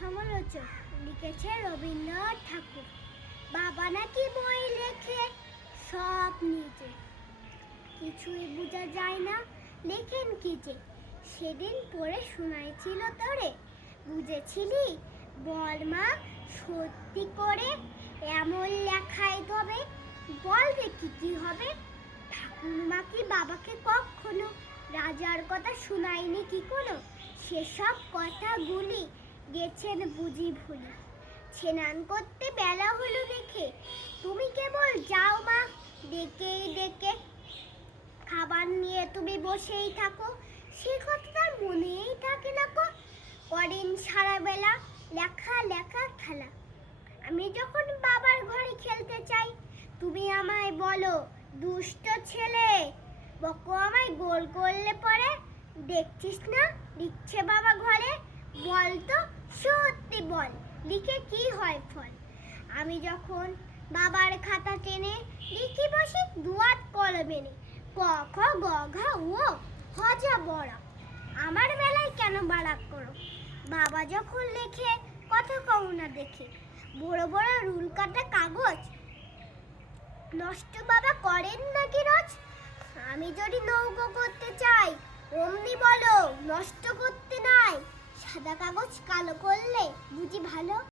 সমালোচক লিখেছে রবীন্দ্রনাথ ঠাকুর। বাবা নাকি বই লেখে সব নিজে, কিছুই বোঝা যায় না লেখেন কি যে। সেদিন পড়ে শোনাইছিল তোরে, বুঝেছিলি? বল মা সত্যি করে এমন লেখায় তবে বল দেখি কি হবে। ঠাকুরমা কি বাবাকে কখনো রাজার কথা শোনায়নি কি কোনো? সেসব কথাগুলি গেছেন বুঝি ভুলি। স্নান করতে বেলা হলো দেখে তুমি কেবল যাও মা ডেকেই ডেকে। খাবার নিয়ে তুমি বসেই থাকো, সে কথা তার মনেই থাকে না কো। কদিন সারা বেলা লেখা লেখা খেলা। আমি যখন বাবার ঘরে খেলতে চাই তুমি আমায় বলো দুষ্ট ছেলে। বকো আমায় গোল করলে পরে, দেখছিস না লিখছে বাবা ঘরে। বল তো সত্যি বল, লিখে কি হয় ফল? আমি যখন বাবার খাতা টেনে লিখি বসি দুয়াত কলমে নে, ক খ গ ঘ ও হজা বড়া। আমার বেলায় কেন বাড়াক করো? বাবা যখন লেখে কথা কও না দেখে। বড় বড় রুল কাটা কাগজ নষ্ট বাবা করেন নাকি রোজ? আমি যদি নৌকো করতে চাই অমনি বলো নষ্ট করতে নাই। সাদা কাগজ কালো করলে বুঝি ভালো?